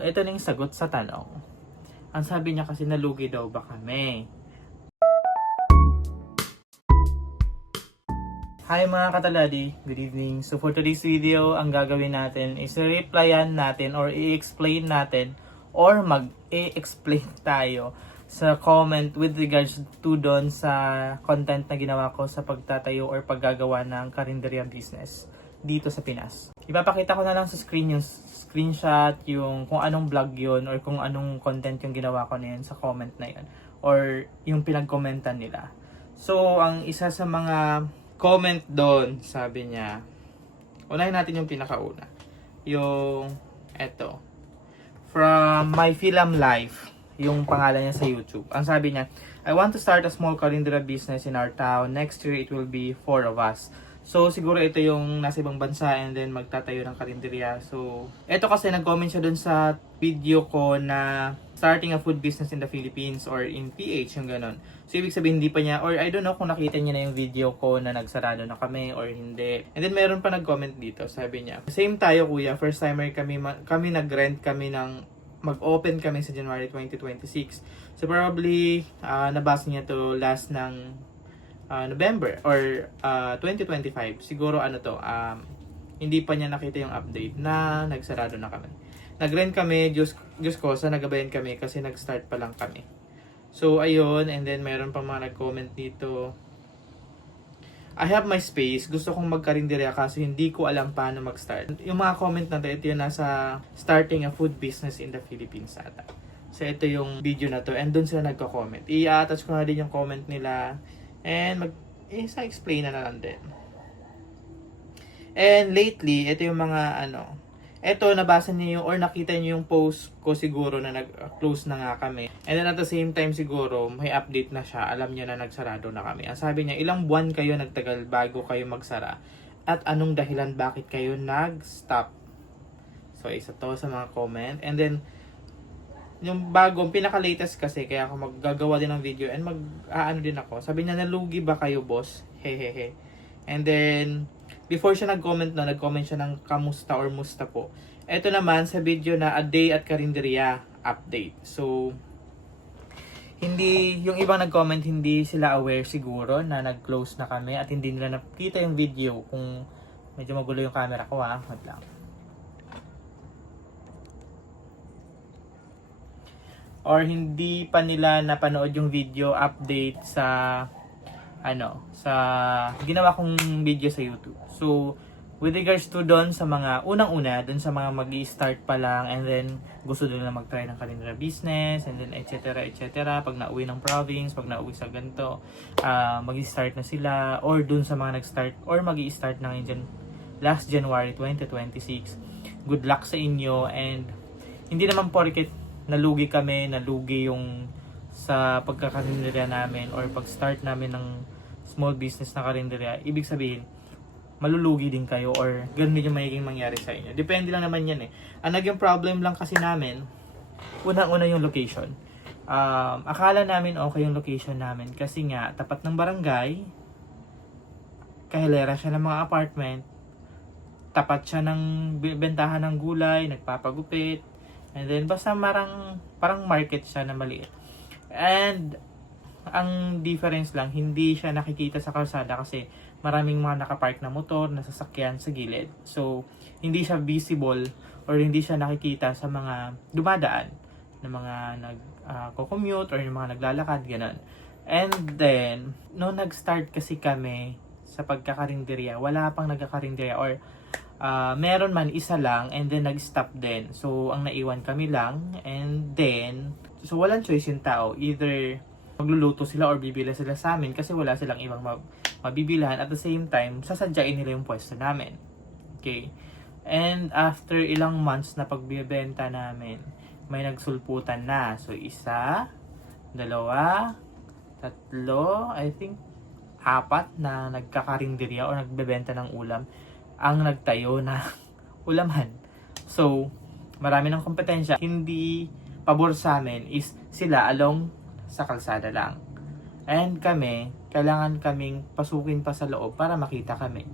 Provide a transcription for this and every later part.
Ito na yung sagot sa tanong. Ang sabi niya kasi nalugi daw ba kami? Hi mga kataladi, good evening. So for today's video, ang gagawin natin is i-replyan natin or i-explain natin or mag-i-explain tayo sa comment with regards to doon sa content na ginawa ko sa pagtatayo or paggagawa ng karinderya business dito sa Pinas. Ipapakita ko na lang sa screen yung screenshot, yung kung anong vlog yun or kung anong content yung ginawa ko na yun sa comment na yun or yung pinag-commentan nila. So ang isa sa mga comment doon, sabi niya, unahin natin yung pinakauna. Yung, eto, from My Film Life, yung pangalan niya sa YouTube. Ang sabi niya, I want to start a small karinderya business in our town. Next year, it will be 4 of us. So, siguro ito yung nasa ibang bansa and then magtatayo ng karinderya. So, ito kasi nag-comment siya dun sa video ko na starting a food business in the Philippines or in PH, yung ganun. So, ibig sabihin hindi pa niya, or I don't know kung nakita niya na yung video ko na nagsarado na kami or hindi. And then, meron pa nag-comment dito, sabi niya, same tayo kuya, first timer kami nag-rent kami ng, mag-open kami sa January 2026. So, probably, nabasa niya to last ng November or 2025. Siguro hindi pa niya nakita yung update na nagsarado na kami. Nag-rent kami, Diyos ko, sa nagabayan kami kasi nag-start pa lang kami. So, ayun. And then, meron pa mga nag-comment dito. I have my space. Gusto kong magkarinderya kasi hindi ko alam paano mag-start. Yung mga comment na ito yung nasa starting a food business in the Philippines ata. So, ito yung video na to. And doon sila nagko-comment. I-attach ko na din yung comment nila. And explain na lang din. And lately, ito yung mga ito nabasa niyo yung or nakita niyo yung post ko siguro na nag-close na nga kami. And then at the same time siguro may update na siya. Alam niya na nagsarado na kami. Ang sabi niya, ilang buwan kayo nagtagal bago kayo magsara? At anong dahilan bakit kayo nag-stop? So isa to sa mga comment. And then yung bagong pinaka-latest kasi kaya ako maggagawa din ng video and mag-aano din ako. Sabi niya, nalugi ba kayo, boss? Hehehe. And then before siya nag-comment nag-comment siya ng kamusta or musta po. Ito naman sa video na a day at karinderya update. So hindi yung ibang nag-comment hindi sila aware siguro na nag-close na kami at hindi nila nakita yung video kung medyo magulo yung camera ko wag lang. Or hindi pa nila napanood yung video update sa sa ginawa kong video sa YouTube. So, with regards to doon sa mga unang-una, doon sa mga magi-start pa lang and then gusto nila mag-try ng karinderya business and then etc. Pag nauwi ng province, pag nauwi sa ganito, magi-start na sila or doon sa mga nag-start or magi-start na ngayon last January 2026. Good luck sa inyo and hindi naman porket nalugi kami, nalugi yung sa pagkakarinderya namin or pag-start namin ng small business na karinderya, ibig sabihin, malulugi din kayo or ganun din yung magiging mangyari sa inyo. Depende lang naman yan eh. Ang naging problem lang kasi namin, unang-una yung location. Akala namin okay yung location namin kasi nga, tapat ng barangay, kahilera siya ng mga apartment, tapat siya ng bentahan ng gulay, nagpapagupit, and then basta parang market siya na maliit. And ang difference lang, hindi siya nakikita sa kalsada kasi maraming mga nakapark na motor, na sasakyan sa gilid. So, hindi siya visible or hindi siya nakikita sa mga dumadaan na mga nag-commute or yung mga naglalakad, ganun. And then, no nag-start kasi kami sa pagkakarinderya, wala pang nagkakarinderya or meron man isa lang and then nag-stop din. So, ang naiwan kami lang and then, so walang choice yung tao. Either magluluto sila or bibili sila sa amin kasi wala silang ibang mabibilhan. At the same time, sasadyain nila yung pwesto namin. Okay. And after ilang months na pagbibenta namin, may nagsulputan na. So, 1, 2, 3, I think 4 na nagkakarinderya o nagbebenta ng ulam ang nagtayo na ulaman. So, marami ng kompetensya. Hindi pabor sa amin is sila along sa kalsada lang. And kami, kailangan kaming pasukin pa sa loob para makita kami.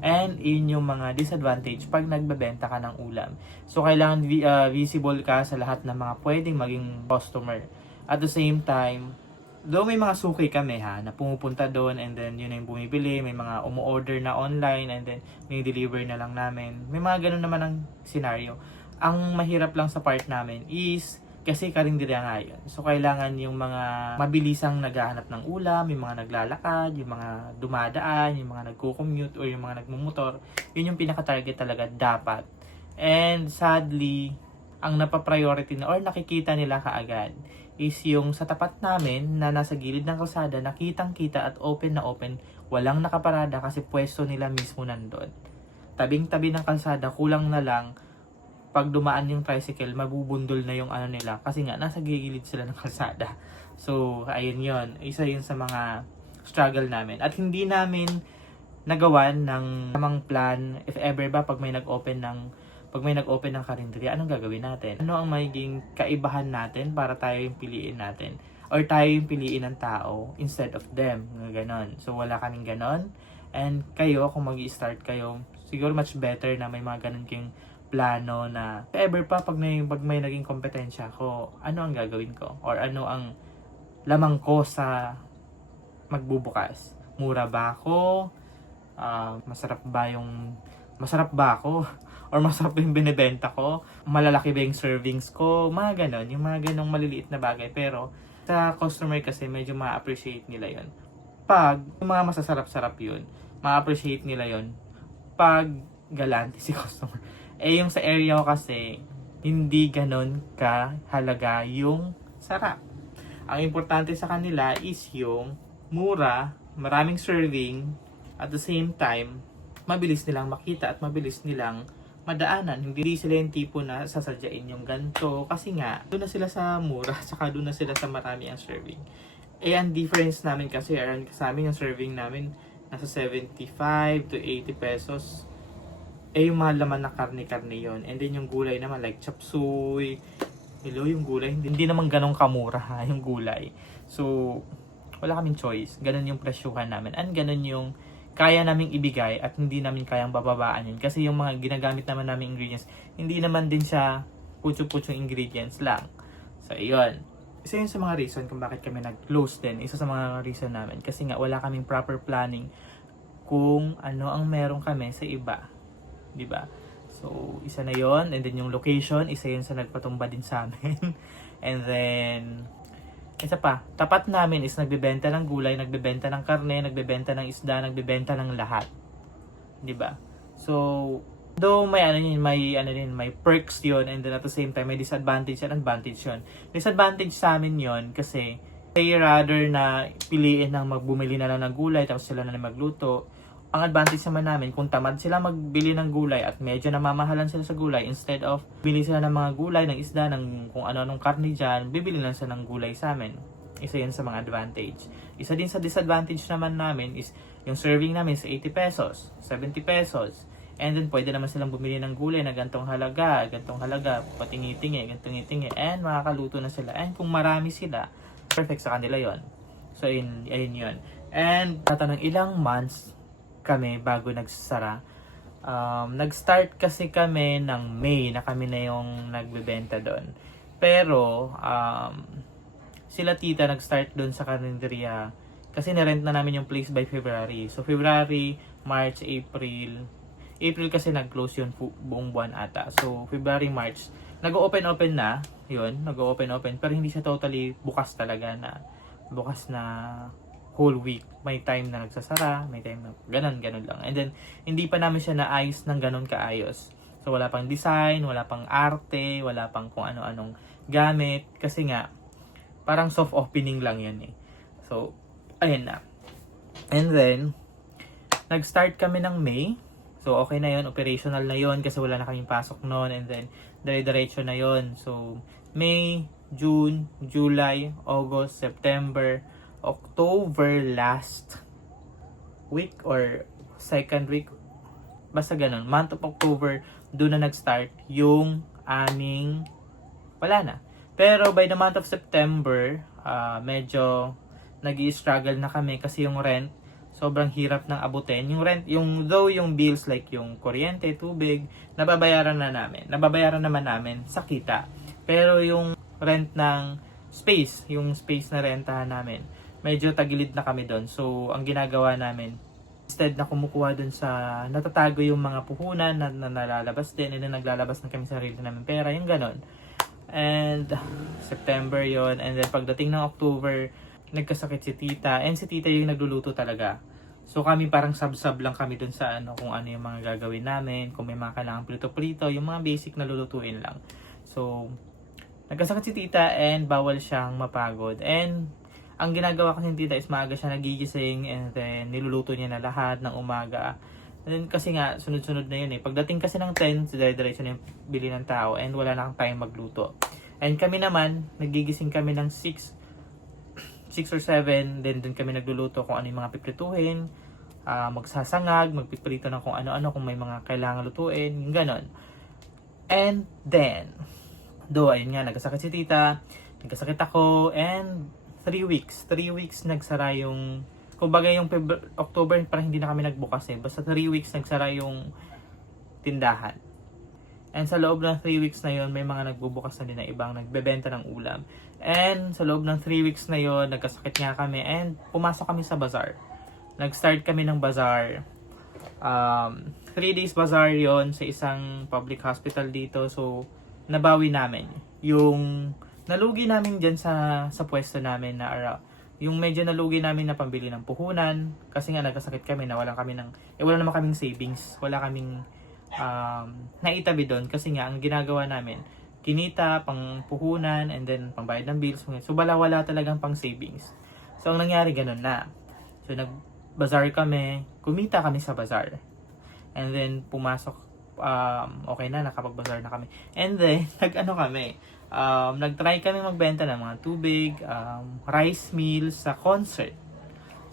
And yun yung mga disadvantage pag nagbebenta ka ng ulam. So kailangan visible ka sa lahat ng mga pwedeng maging customer. At the same time, though may mga suki kami na pumupunta doon and then yun na yung bumibili, may mga umu-order na online and then may deliver na lang namin. May mga ganun naman ang scenario. Ang mahirap lang sa part namin is kasi karinderya nga yun. So kailangan yung mga mabilisang naghahanap ng ulam, yung mga naglalakad, yung mga dumadaan, yung mga nagko-commute or yung mga nagmumotor. Yun yung pinaka-target talaga dapat. And sadly, ang napapriority na or nakikita nila kaagad is yung sa tapat namin na nasa gilid ng kalsada, nakitang-kita at open na open, walang nakaparada kasi pwesto nila mismo nandun. Tabing-tabi ng kalsada, kulang na lang pag dumaan yung tricycle, mabubundol na yung ano nila kasi nga nasa gilid sila ng kalsada. So, ayun yun. Isa yun sa mga struggle namin. At hindi namin nagawan ng tamang plan if ever ba pag may nag-open ng karinderya, anong gagawin natin? Ano ang magiging kaibahan natin para tayo yung piliin natin? Or tayo yung piliin ng tao instead of them. Ganon. So, wala kaming ganon. And kayo, kung mag-i-start kayo, siguro much better na may mga ganon kayong plano na if ever pa pag may naging kompetensya ko, ano ang gagawin ko? Or ano ang lamang ko sa magbubukas? Mura ba ako? Masarap ba ako? Or masarap yung binibenta ko? Malalaki ba yung servings ko? Mga ganon. Yung mga ganong maliliit na bagay. Pero sa customer kasi medyo ma-appreciate nila yon. Pag yung mga masasarap-sarap yun, ma-appreciate nila yon pag galante si customer. Yung sa area ko kasi, hindi ganon kahalaga yung sarap. Ang importante sa kanila is yung mura, maraming serving, at the same time, mabilis nilang makita at mabilis nilang madaanan. Hindi sila yung tipo na sasadyain yung ganito kasi nga, doon na sila sa mura, saka doon na sila sa marami ang serving. Ang difference namin kasi, sa amin yung serving namin, nasa 75 to 80 pesos. Yung mga laman na karne-karne yon. And then yung gulay naman like chapsuy. Yung gulay. Hindi naman ganong kamura yung gulay. So, wala kaming choice. Ganon yung presyuhan namin. And ganon yung kaya naming ibigay at hindi namin kayang bababaan yun. Kasi yung mga ginagamit naman naming ingredients, hindi naman din siya putyo-putyong ingredients lang. So, yun. Isa yun sa mga reason kung bakit kami nag-close din. Isa sa mga reason namin. Kasi nga wala kaming proper planning kung ano ang meron kami sa iba. Diba? So, isa na yon. And then yung location, isa yun sa nagpatumba din sa amin. And then, isa pa, tapat namin is nagbebenta ng gulay, nagbebenta ng karne, nagbebenta ng isda, nagbebenta ng lahat. Diba? So, though may perks yun, and then at the same time, may disadvantage and advantage yun. Disadvantage sa amin yun kasi they rather na piliin ng magbumili na lang ng gulay tapos sila na magluto. Ang advantage naman namin, kung tamad sila magbili ng gulay at medyo namamahalan sila sa gulay, instead of bili sila ng mga gulay, ng isda, ng kung ano-anong karne dyan, bibili lang sila ng gulay sa amin. Isa yun sa mga advantage. Isa din sa disadvantage naman namin is yung serving namin is 80 pesos, 70 pesos. And then pwede naman silang bumili ng gulay na gantong halaga, patingi-tingi, and makakaluto na sila. And kung marami sila, perfect sa kanila yon. So ayun yun. And tatanong ilang months kami bago nagsara. Nag-start kasi kami ng May na kami na yung nagbebenta doon. Pero sila tita nag-start doon sa karinderya kasi nirent na namin yung place by February. So February, March, April kasi nag-close yun buong buwan ata. So February, March nag-open na yun, pero hindi siya totally bukas talaga na bukas na whole week. May time na nagsasara, may time na ganun lang. And then, hindi pa namin siya naayos ng ganun kaayos. So, wala pang design, wala pang arte, wala pang kung ano-anong gamit. Kasi nga, parang soft opening lang yan eh. So, ayun na. And then, nag-start kami ng May. So, okay na yun, operational na yun kasi wala na kaming pasok noon. And then, dire-diretso na yun. So, May, June, July, August, September, October last week or second week, basta ganun, month of October, doon na nag-start yung aming, wala na. Pero by the month of September, medyo nag-i-struggle na kami kasi yung rent, sobrang hirap ng abutin. Yung rent, though yung bills like yung kuryente, tubig, nababayaran naman namin sa kita. Pero yung rent ng space, yung space na rentahan namin, medyo tagilid na kami doon. So, ang ginagawa namin, instead na kumukuha doon sa natatago yung mga puhunan na nalalabas din, and then naglalabas na kami sa sarili namin pera, yung ganon. And September yon, and then pagdating ng October, nagkasakit si tita, and si tita yung nagluluto talaga. So kami parang sub-sub lang kami dun sa kung ano yung mga gagawin namin, kung may mga kailangan prito-prito, yung mga basic na lulutuin lang. So, nagkasakit si tita and bawal siyang mapagod. And ang ginagawa kasi ni tita is maaga siya nagigising, and then niluluto niya na lahat ng umaga. And then kasi nga, sunod-sunod na yun eh. Pagdating kasi ng 10, dire-diretso na yung bili ng tao, and wala na kang time magluto. And kami naman, nagigising kami ng 6 or 7, then dun kami nagluluto kung ano yung mga piprituhin, magsasangag, magpiprito ng kung ano-ano, kung may mga kailangan lutuin, yung ganon. And then, ayun nga, nagkasakit si tita, nagkasakit ako, and 3 weeks nagsara yung, kumbaga yung October, parang hindi na kami nagbukas eh, basta 3 weeks nagsara yung tindahan. And sa loob ng 3 weeks na yon, may mga nagbubukas na din na ibang nagbebenta ng ulam. And sa loob ng 3 weeks na yon, nagkasakit nga kami and pumasok kami sa bazaar. Nag-start kami ng bazaar. 3 days bazaar yon sa isang public hospital dito. So, nabawi namin. Yung nalugi namin dyan sa pwesto namin na araw. Yung medyo nalugi namin na pambili ng puhunan. Kasi nga nagkasakit kami na wala naman kaming savings. Wala kaming naitabi doon kasi nga ang ginagawa namin kinita pang puhunan and then pangbayad ng bills, so wala talagang pang savings. So ang nangyari ganun na, so nag-bazaar kami, kumita kami sa bazaar, and then pumasok, okay na, nakapag-bazaar na kami, and then nag-try kami magbenta ng mga tubig, rice meals sa concert,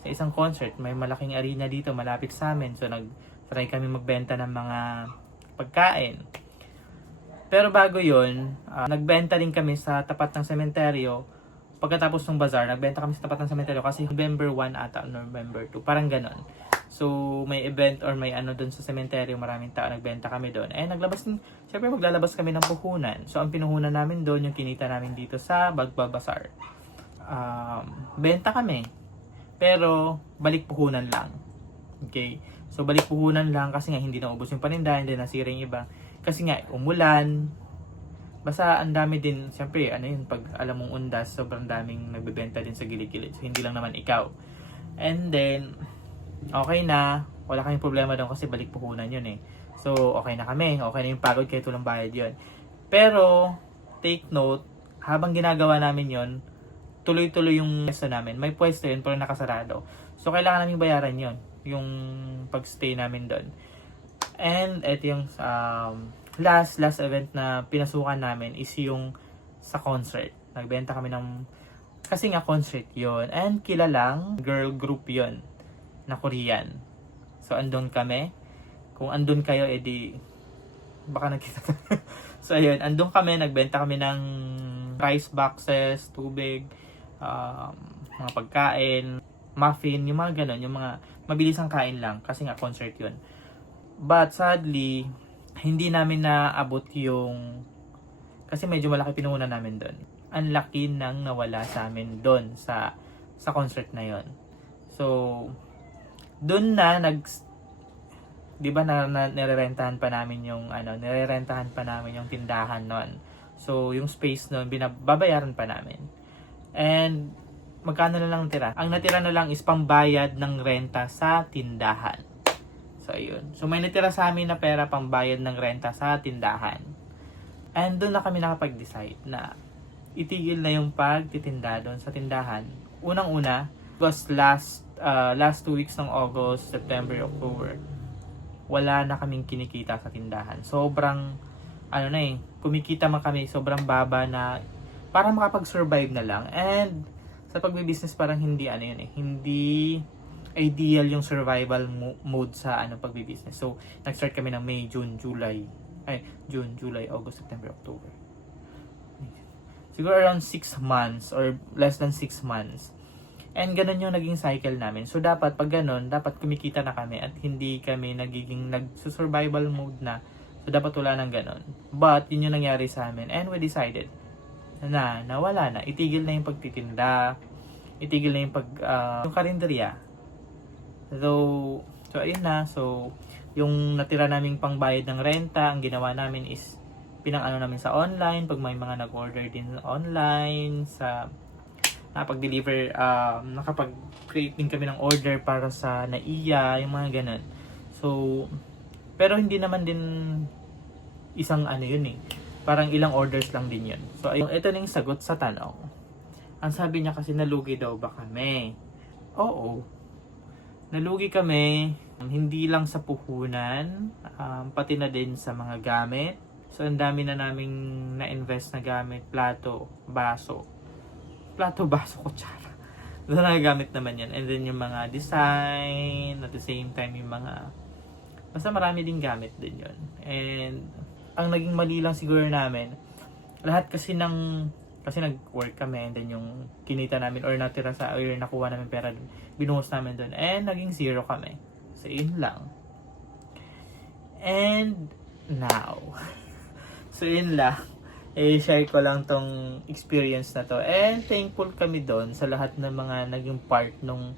sa isang concert. May malaking arena dito malapit sa amin, so try kami magbenta ng mga pagkain. Pero bago yon, nagbenta din kami sa tapat ng sementeryo. Pagkatapos ng bazaar, nagbenta kami sa tapat ng sementeryo kasi November 1 ata, November 2, parang ganon. So, may event or may doon sa sementeryo, maraming tao, nagbenta kami doon. Eh, syempre maglalabas kami ng puhunan. So, ang pinuhunan namin doon, yung kinita namin dito sa Bagbabasar. Benta kami. Pero, balik puhunan lang. Okay? So, balik puhunan lang kasi nga hindi naubos yung paninda, hindi nasira yung iba. Kasi nga, umulan. Basta, ang dami din, siyempre, pag alam mong undas, sobrang daming nagbebenta din sa gilid-gilid. So, hindi lang naman ikaw. And then, okay na. Wala kaming problema doon kasi balik puhunan yun eh. So, okay na kami. Okay na yung pagod kahit walang bayad yun. Pero, take note, habang ginagawa namin yun, tuloy-tuloy yung pwesto namin. May pwesto yun, pero nakasarado. So, kailangan namin bayaran yun, yung pagstay namin doon. And ito yung last event na pinasukan namin is yung sa concert. Nagbenta kami kasi nga concert yon, and kilalang girl group yon na Korean. So andun kami. Kung andun kayo, edi baka nakita. So ayun, andun kami, nagbenta kami ng rice boxes, tubig, mga pagkain, muffin, yung mga ganon, yung mga mabilisang kain lang kasi nga concert yun. But sadly, hindi namin naabot kasi medyo malaki pinuhunan namin doon. Ang laki nang nawala sa amin doon sa concert na yon. So, doon na di ba nirerentahan pa namin yung tindahan noon. So, yung space noon babayaran pa namin. And magkano na lang natira? Ang natira na lang is pambayad ng renta sa tindahan. So, ayun. So, may natira sa amin na pera pambayad ng renta sa tindahan. And doon na kami nakapag-decide na itigil na yung pagtitinda doon sa tindahan. Unang-una, was last 2 weeks ng August, September, October, wala na kaming kinikita sa tindahan. Sobrang, kumikita man kami, sobrang baba na para makapag-survive na lang. And sa pagbe-business parang hindi hindi ideal yung survival mode sa pagbe-business. So, nag-start kami ng June, July, August, September, October. Siguro around 6 months or less than 6 months. And ganun yung naging cycle namin. So dapat pag ganun, dapat kumikita na kami at hindi kami nagiging nag-survival mode na. So dapat wala nang ganun. But yun yung nangyari sa amin. And we decided na wala na. Itigil na yung pagtitinda. Itigil na yung yung karinderya. So ayun na. So yung natira naming pangbayad ng renta, ang ginawa namin is pinang-ano namin sa online. Pag may mga nag-order din online, sa nakapag-deliver, nakapag-create din kami ng order para sa NAIA, yung mga ganun. So, pero hindi naman din isang ano yun eh. Parang ilang orders lang din yun. So, ito na yung sagot sa tanong. Ang sabi niya kasi nalugi daw ba kami? Oo. Nalugi kami, hindi lang sa puhunan, pati na din sa mga gamit. So, ang dami na naming na-invest na gamit, plato, baso, kutsara. Doon nagagamit naman yan. And then yung mga design, at the same time yung mga, basta marami din gamit din yun. And ang naging mali lang siguro namin, lahat kasi kasi nag-work kami, and then yung kinita namin or natira or nakuha namin pera, binuhos namin doon. And naging zero kami. So yun lang. And now, so yun lang. I-share ko lang tong experience na to. And thankful kami doon sa lahat ng mga naging part nung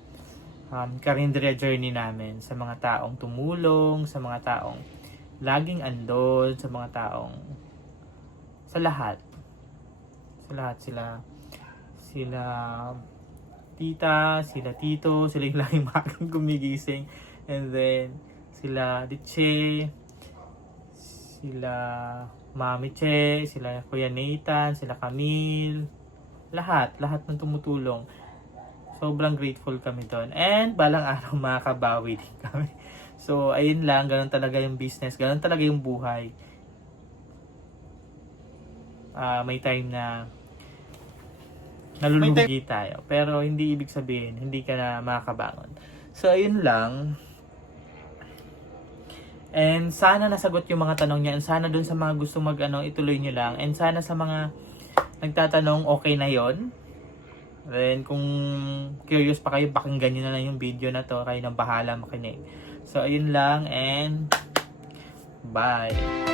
karinderya journey namin. Sa mga taong tumulong, sa mga taong laging andon, sa mga taong sa lahat. Sa lahat sila tita, sila tito, sila yung laging magang gumigising. And then sila Diche, sila Mami Che, sila Kuya Nathan, sila Camille, lahat ng tumutulong. Sobrang grateful kami doon. And balang araw makakabawi din kami. So, ayun lang, ganun talaga yung business, ganun talaga yung buhay. May time na nalulugi tayo. Pero hindi ibig sabihin, hindi ka na makakabangon. So, ayun lang. And sana nasagot yung mga tanong niya. And sana dun sa mga gusto ituloy nyo lang. And sana sa mga nagtatanong, okay na yon. Then kung curious pa kayo, pakinggan nyo na lang yung video na to. Kayo nang bahala makinig. So ayun lang and bye.